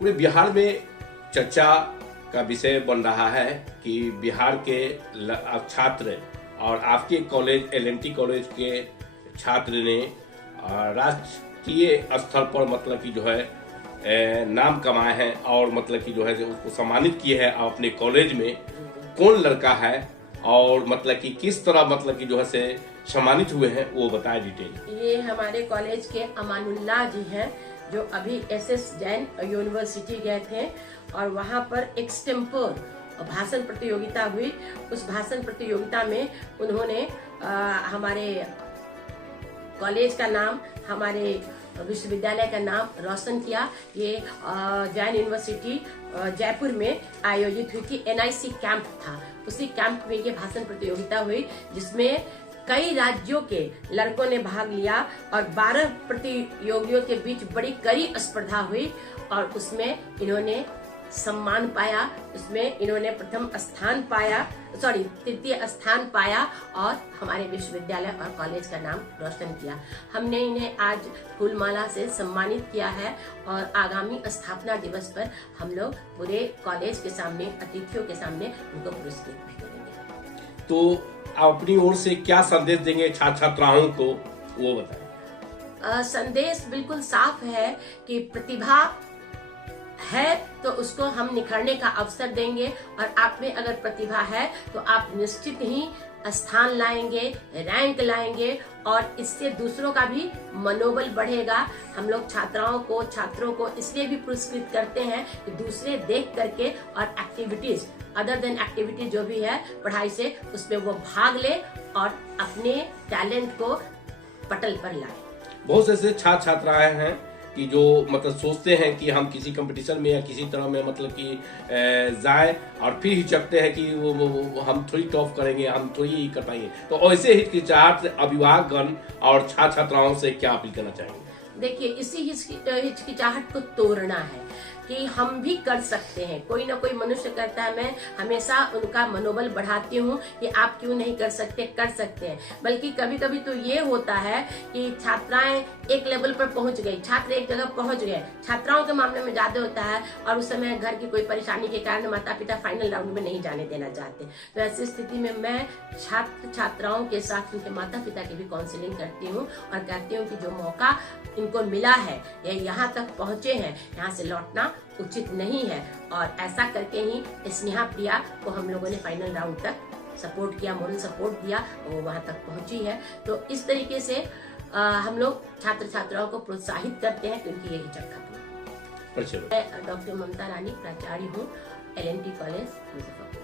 पूरे बिहार में चर्चा का विषय बन रहा है कि बिहार के छात्र और आपके कॉलेज एल.एन.टी. कॉलेज के छात्र ने राष्ट्रीय स्तर पर मतलब कि जो है नाम कमाए हैं और मतलब कि जो है उसको सम्मानित किए हैं अपने कॉलेज में। कौन लड़का है और मतलब कि किस तरह मतलब कि जो है से सम्मानित हुए हैं वो बताएं डिटेल। ये हमारे कॉलेज के अमानुल्लाह जी हैं जो अभी एस.एस. जैन यूनिवर्सिटी गए थे और वहाँ पर एक्सटेम्पोर भाषण प्रतियोगिता हुई। उस भाषण प्रतियोगिता में उन्होंने हमारे कॉलेज का नाम, हमारे विश्वविद्यालय का नाम रोशन किया। ये जैन यूनिवर्सिटी जयपुर में आयोजित हुई थी, NIC कैंप था। उसी कैंप में ये भाषण प्रतियोगिता हुई जिसमें कई राज्यों के लड़कों ने भाग लिया और 12 प्रतियोगियों के बीच बड़ी कड़ी स्पर्धा हुई और उसमें इन्होंने सम्मान पाया। उसमें इन्होंने तृतीय स्थान पाया और हमारे विश्वविद्यालय और कॉलेज का नाम रोशन किया। हमने इन्हें आज फूलमाला से सम्मानित किया है और आगामी स्थापना दिवस पर हम लोग पूरे कॉलेज के सामने, अतिथियों के सामने उनको पुरस्कृत भी करेंगे। तो अपनी ओर से क्या संदेश देंगे छात्र छात्राओं को, वो बताएं। संदेश बिल्कुल साफ है कि प्रतिभा है तो उसको हम निखरने का अवसर देंगे और आप में अगर प्रतिभा है तो आप निश्चित ही स्थान लाएंगे, रैंक लाएंगे और इससे दूसरों का भी मनोबल बढ़ेगा। हम लोग छात्रों को इसलिए भी पुरस्कृत करते हैं कि दूसरे देख करके और एक्टिविटीज अदर देन एक्टिविटी जो भी है पढ़ाई से, उसमें वो भाग ले और अपने टैलेंट को पटल पर लाए। बहुत से ऐसे छात्र छात्राएं हैं कि जो मतलब सोचते हैं कि हम किसी कंपटीशन में या किसी तरह में मतलब कि जाए और फिर हिचकते हैं कि वो हम थोड़ी टॉप करेंगे, हम थोड़ी कर पाएंगे। तो ऐसे हिचकिचाहट अभिभावकगण और छात्र छात्राओं से क्या अपील करना चाहेंगे? देखिए, इसी हिचकिचाहट को तोड़ना है कि हम भी कर सकते हैं। कोई ना कोई मनुष्य करता है, मैं हमेशा उनका मनोबल बढ़ाती हूँ कि आप क्यों नहीं कर सकते, कर सकते हैं। बल्कि कभी कभी तो ये होता है कि छात्राएं एक लेवल पर पहुंच गई, छात्र एक जगह पहुंच गए, छात्राओं के मामले में ज्यादा होता है और उस समय घर की कोई परेशानी के कारण माता पिता फाइनल राउंड में नहीं जाने देना चाहते। तो ऐसी स्थिति में मैं छात्र छात्राओं के साथ उनके माता पिता की भी काउंसलिंग करती हूँ और कहती हूँ कि जो मौका इनको मिला है या यहाँ तक पहुंचे हैं, यहाँ से लौटना उचित नहीं है। और ऐसा करके ही स्नेहा प्रिया को हम लोगों ने फाइनल राउंड तक सपोर्ट किया, मोरल सपोर्ट दिया, वो वहां तक पहुंची है। तो इस तरीके से हम लोग छात्र छात्राओं को प्रोत्साहित करते हैं कि उनकी ये हिचक खत्म। मैं डॉक्टर ममता रानी प्राचार्य हूँ, L.N.T. कॉलेज मुजफ्फरपुर।